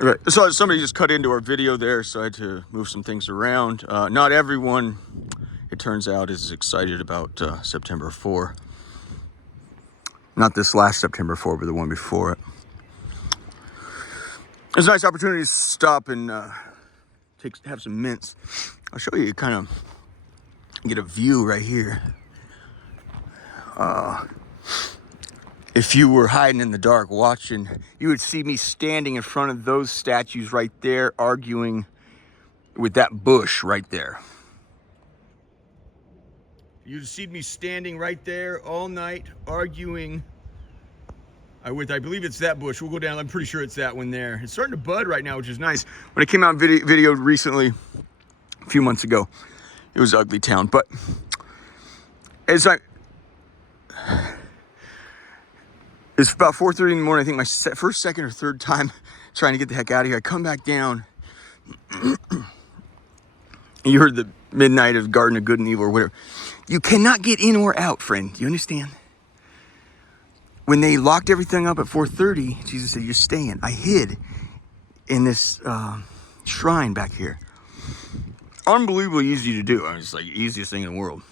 All right. So somebody just cut into our video there, so I had to move some things around. Not everyone, it turns out, is excited about September 4. Not this last September 4, but the one before it. It's a nice opportunity to stop and have some mints. I'll show you, kind of get a view right here. If you were hiding in the dark watching, you would see me standing in front of those statues right there, arguing with that bush right there. You'd see me standing right there all night, arguing with, I believe it's that bush. We'll go down, I'm pretty sure it's that one there. It's starting to bud right now, which is nice. When it came out videoed recently, a few months ago, it was Ugly Town. But it's like, it's about 4:30 in the morning. I think my first, second, or third time trying to get the heck out of here. I come back down. You heard the midnight of Garden of Good and Evil or whatever. You cannot get in or out, friend. Do you understand? When they locked everything up at 4:30, Jesus said, "You're staying." I hid in this shrine back here. Unbelievably easy to do. It's like the easiest thing in the world.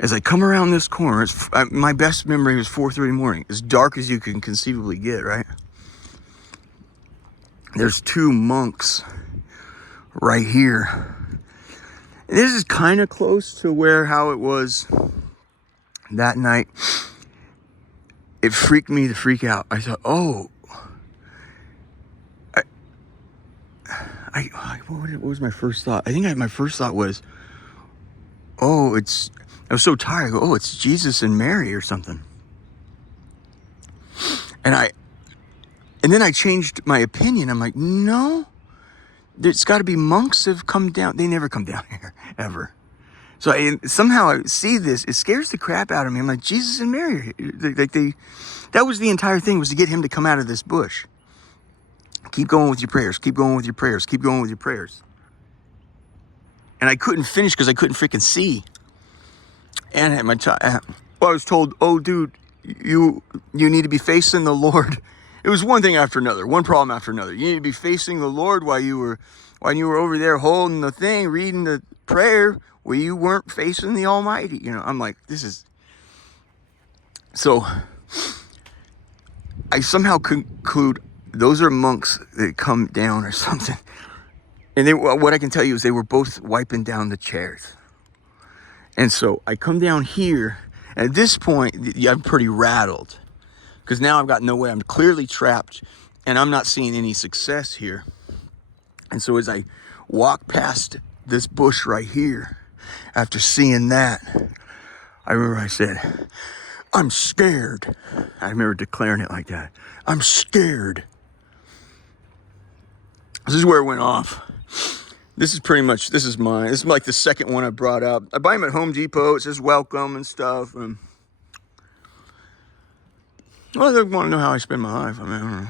As I come around this corner, my best memory was 4:30 in the morning. As dark as you can conceivably get, right? There's two monks right here. This is kind of close to how it was that night. It freaked me to freak out. I thought, oh, what was my first thought? I think my first thought was, oh, I was so tired. I go, oh, it's Jesus and Mary or something. And then I changed my opinion. I'm like, no, there's got to be monks that have come down. They never come down here, ever. So somehow I see this. It scares the crap out of me. I'm like, Jesus and Mary. That was the entire thing, was to get him to come out of this bush. Keep going with your prayers. Keep going with your prayers. Keep going with your prayers. And I couldn't finish because I couldn't freaking see. And I was told, oh, dude, you need to be facing the Lord. It was one thing after another, one problem after another. You need to be facing the Lord while you were over there holding the thing, reading the prayer, where you weren't facing the Almighty. I'm like, this is... So I somehow conclude those are monks that come down or something. And what I can tell you is they were both wiping down the chairs. And so I come down here, and at this point, I'm pretty rattled. Because now I've got no way. I'm clearly trapped, and I'm not seeing any success here. And so as I walk past this bush right here, after seeing that, I remember I said, I'm scared. I remember declaring it like that. I'm scared. This is where it went off. This is mine. This is like the second one I brought up. I buy them at Home Depot. It says welcome and stuff. Well, they want to know how I spend my life. I don't know.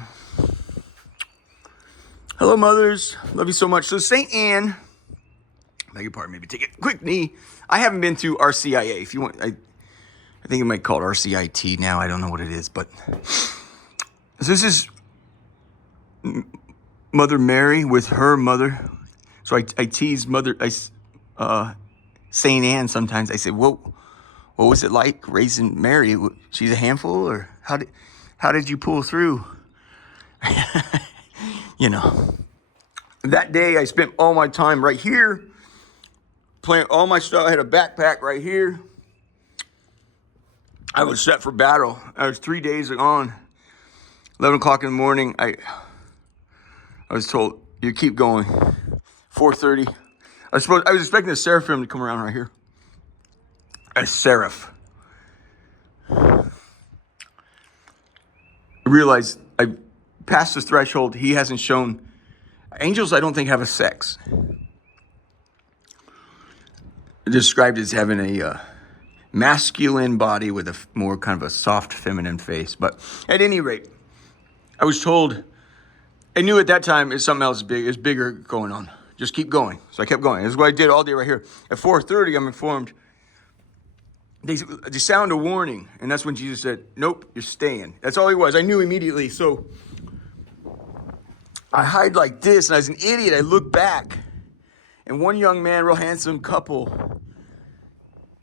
Hello, mothers. Love you so much. So St. Anne, beg your pardon, maybe take a quick knee. I haven't been to RCIA. If you want, I think it might call it RCIT now. I don't know what it is, but this is Mother Mary with her mother. So I tease St. Anne sometimes. I say, what was it like raising Mary? She's a handful, or how did you pull through? That day I spent all my time right here, playing all my stuff. I had a backpack right here. I was set for battle. I was 3 days on. 11 o'clock in the morning, I was told, you keep going. 4:30. I was expecting a seraphim to come around right here. A seraph. I realized I passed this threshold. He hasn't shown. Angels, I don't think, have a sex. Described as having a masculine body with a more kind of a soft feminine face. But at any rate, I was told, I knew at that time it's something else bigger going on. Just keep going. So I kept going. This is what I did all day right here. At 4:30, I'm informed they sound a warning. And that's when Jesus said, nope, you're staying. That's all he was. I knew immediately. So I hide like this, and as an idiot, I look back, and one young man, real handsome couple,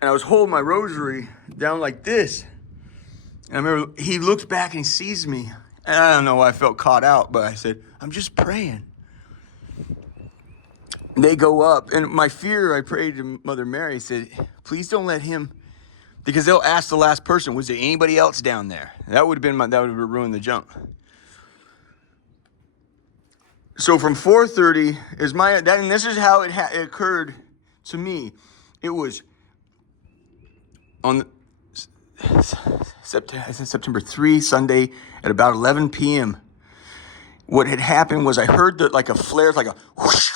and I was holding my rosary down like this. And I remember he looks back and he sees me. And I don't know why I felt caught out, but I said, I'm just praying. They go up, and my fear, I prayed to Mother Mary, said, please don't let him, because they'll ask the last person, was there anybody else down there? That would have ruined the jump. So from 4:30 is and this is how it occurred to me. It was on September 3, Sunday, at about 11 p.m. What had happened was I heard like a flare, like a whoosh,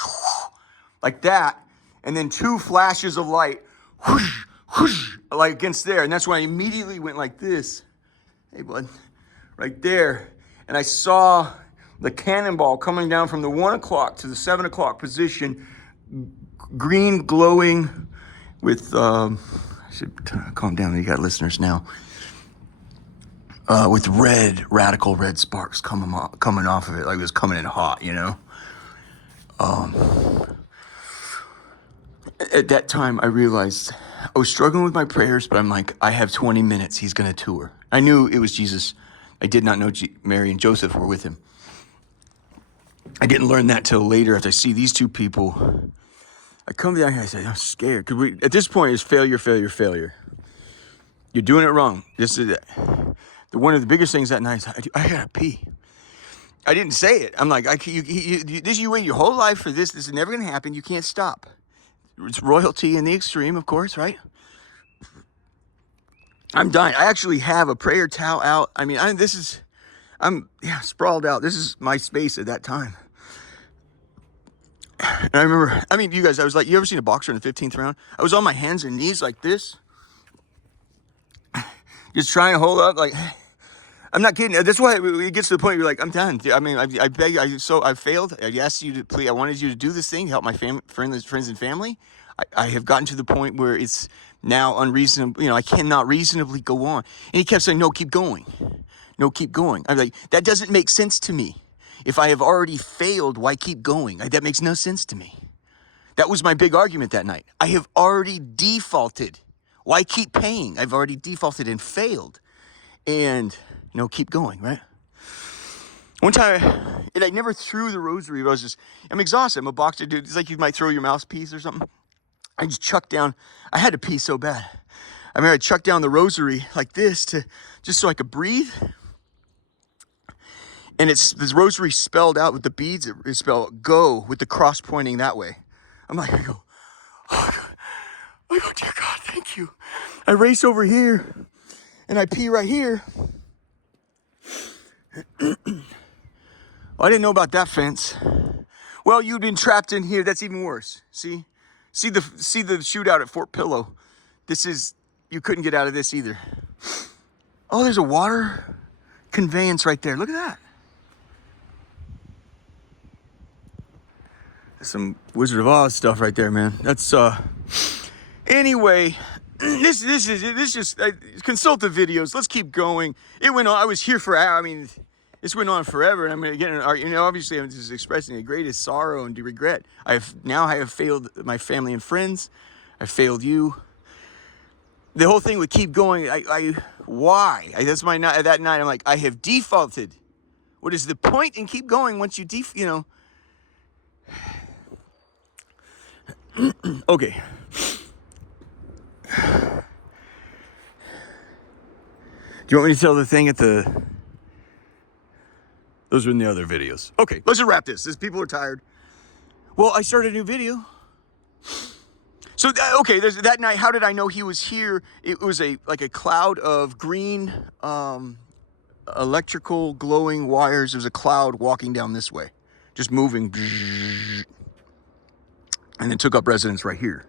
like that, and then two flashes of light, whoosh, whoosh, like against there. And that's when I immediately went like this. Hey, bud, right there. And I saw the cannonball coming down from the 1 o'clock to the 7 o'clock position, green glowing with, I should calm down, you got listeners now, with radical red sparks coming off of it, like it was coming in hot, you know? At that time, I realized I was struggling with my prayers, but I'm like, I have 20 minutes, he's gonna tour. I knew it was Jesus. I did not know Mary and Joseph were with him. I didn't learn that till later after I see these two people. I come down here, I say, I'm scared. At this point, it's failure, failure, failure. You're doing it wrong. This is one of the biggest things that night is I gotta pee. I didn't say it. I'm like, you wait your whole life for this. This is never gonna happen. You can't stop. It's royalty in the extreme, of course, right? I'm dying. I actually have a prayer towel out. I mean, I'm sprawled out. This is my space at that time. And I remember, you guys, I was like, you ever seen a boxer in the 15th round? I was on my hands and knees like this. Just trying to hold up, like, I'm not kidding. That's why it gets to the point where you're like, I'm done. I mean, I beg, I failed. I asked you to please, I wanted you to do this thing, help my friends and family. I have gotten to the point where it's now unreasonable. I cannot reasonably go on. And he kept saying, no, keep going. No, keep going. I'm like, that doesn't make sense to me. If I have already failed, why keep going? That makes no sense to me. That was my big argument that night. I have already defaulted. Why keep paying? I've already defaulted and failed. And, keep going, right? One time, and I never threw the rosary, but I'm exhausted. I'm a boxer, dude. It's like you might throw your mouthpiece or something. I just chucked down. I had to pee so bad. I chucked down the rosary like this just so I could breathe. And this rosary spelled out with the beads. It spelled go with the cross pointing that way. I'm like, I go, dear God, thank you. I race over here and I pee right here. Well, I didn't know about that fence. Well, you'd been trapped in here. That's even worse. See the shootout at Fort Pillow. You couldn't get out of this either. Oh, there's a water conveyance right there. Look at that. Some Wizard of Oz stuff right there, man. That's anyway, this is just consult the videos. Let's keep going. It went on. I was here for hours. This went on forever, and I'm getting obviously I'm just expressing the greatest sorrow and regret. I have failed my family and friends. I failed you. The whole thing would keep going. Why? That's my night. That night, I'm like, I have defaulted. What is the point in keep going once you Okay. Do you want me to tell the thing those are in the other videos. Okay, let's just wrap this. People are tired. Well, I started a new video. So, there's that night. How did I know he was here? It was like a cloud of green, electrical glowing wires. There was a cloud walking down this way, just moving. And then took up residence right here.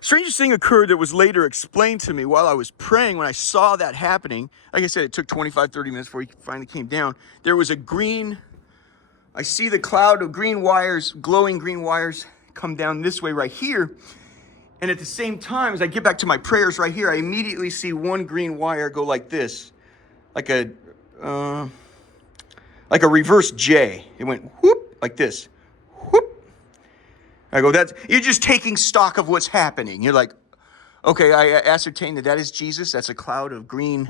Strangest thing occurred that was later explained to me while I was praying. When I saw that happening, like I said, it took 25, 30 minutes before he finally came down. There was I see the cloud of green wires, glowing green wires, come down this way right here. And at the same time, as I get back to my prayers right here, I immediately see one green wire go like this. Like like a reverse J. It went whoop, like this. Whoop. I go, you're just taking stock of what's happening. You're like, okay, I ascertained that is Jesus. That's a cloud of green,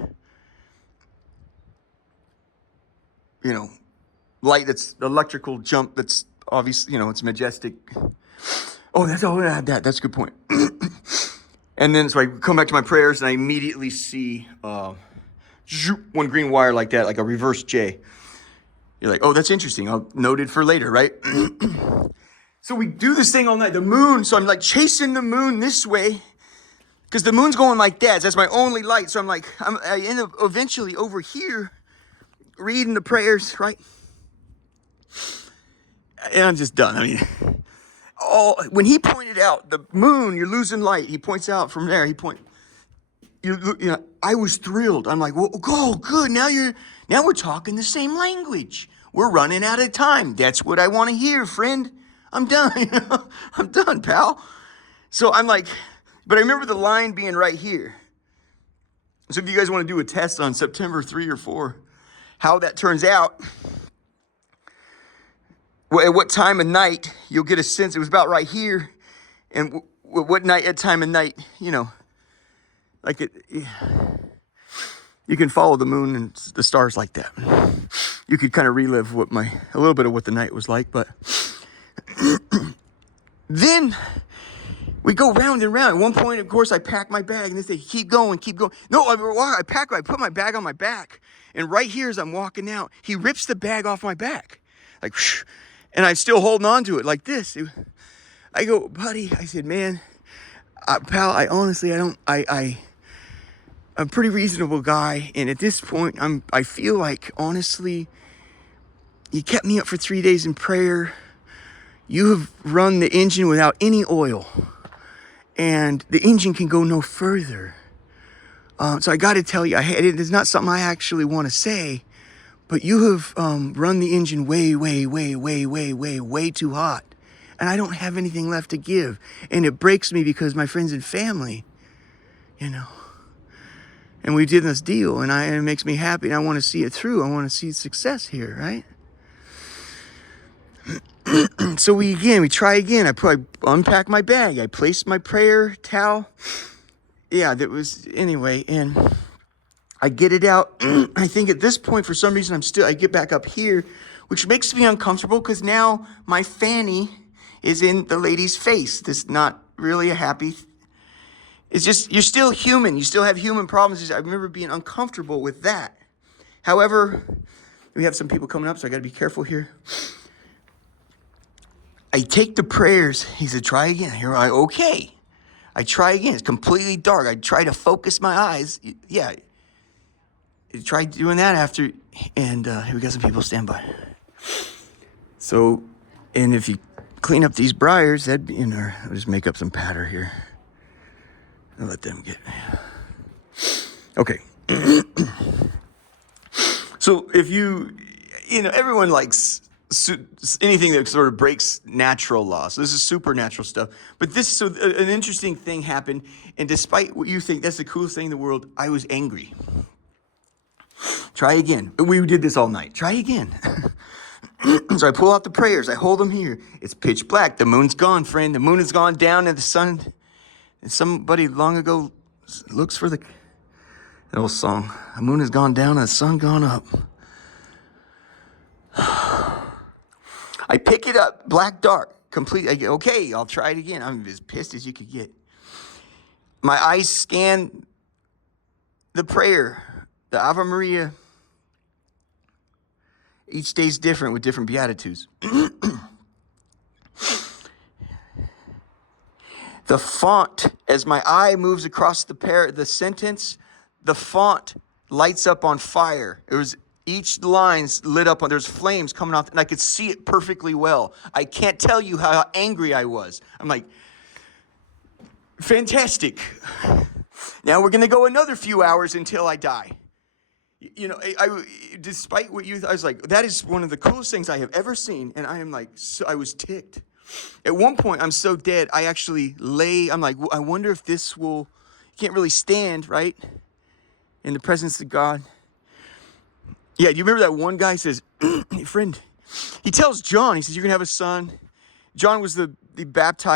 light that's electrical jump that's obviously, it's majestic. Oh, that's a good point. And then so I come back to my prayers and I immediately see one green wire like that, like a reverse J. You're like, oh, that's interesting. I'll note it for later, right? So we do this thing all night. The moon, so I'm like chasing the moon this way because the moon's going like that. That's my only light. So I end up eventually over here reading the prayers, right? And I'm just done. I mean, when he pointed out the moon, you're losing light. He points out from there. I was thrilled. I'm like, well, oh, good. Now we're talking the same language. We're running out of time. That's what I want to hear, friend. I'm done. I'm done, pal. So I'm like, but I remember the line being right here. So if you guys want to do a test on September 3 or 4, how that turns out, at what time of night, you'll get a sense. It was about right here. And what time of night, like you can follow the moon and the stars like that. You could kind of relive a little bit of what the night was like, but then we go round and round. At one point, of course, I pack my bag and they say, keep going, keep going. No, I put my bag on my back. And right here as I'm walking out, he rips the bag off my back. Like, whoosh, and I'm still holding on to it like this. I go, buddy, I said, man, pal, I'm a pretty reasonable guy. And at this point, I feel like, honestly, you kept me up for 3 days in prayer. You have run the engine without any oil. And the engine can go no further. So I got to tell you, it is not something I actually want to say, but you have run the engine way, way, way, way, way, way, way too hot. And I don't have anything left to give. And it breaks me because my friends and family, and we did this deal, and it makes me happy, and I want to see it through. I want to see success here, right? So we try again. I unpack my bag. I place my prayer towel. Yeah, anyway, and I get it out. I think at this point, for some reason, I get back up here, which makes me uncomfortable because now my fanny is in the lady's face. This is not really a happy. It's just, you're still human. You still have human problems. I remember being uncomfortable with that. However, we have some people coming up, so I got to be careful here. I take the prayers. He said, try again. Okay. I try again. It's completely dark. I try to focus my eyes. Yeah. I tried doing that after, and we got some people stand by. So, and if you clean up these briars, I'll just make up some patter here. I'll let them get. Okay. So if everyone likes anything that sort of breaks natural law. So this is supernatural stuff. But an interesting thing happened. And despite what you think, that's the coolest thing in the world, I was angry. Try again. We did this all night. Try again. So I pull out the prayers. I hold them here. It's pitch black. The moon's gone, friend. The moon has gone down and the sun. And somebody long ago looks for that old song. The moon has gone down and the sun gone up. I pick it up, black, dark, complete. I go, okay, I'll try it again. I'm as pissed as you could get. My eyes scan the prayer, the Ave Maria. Each day's different with different beatitudes. The font, as my eye moves across the sentence, the font lights up on fire. Each line's lit up there's flames coming off, and I could see it perfectly well. I can't tell you how angry I was. I'm like, fantastic. Now we're going to go another few hours until I die. Despite what I was like, that is one of the coolest things I have ever seen. And I am like, I was ticked. At one point, I'm so dead, I actually I'm like, I wonder if you can't really stand, right? In the presence of God. Yeah, do you remember that one guy says, friend, he tells John, he says, you're going to have a son. John was the baptized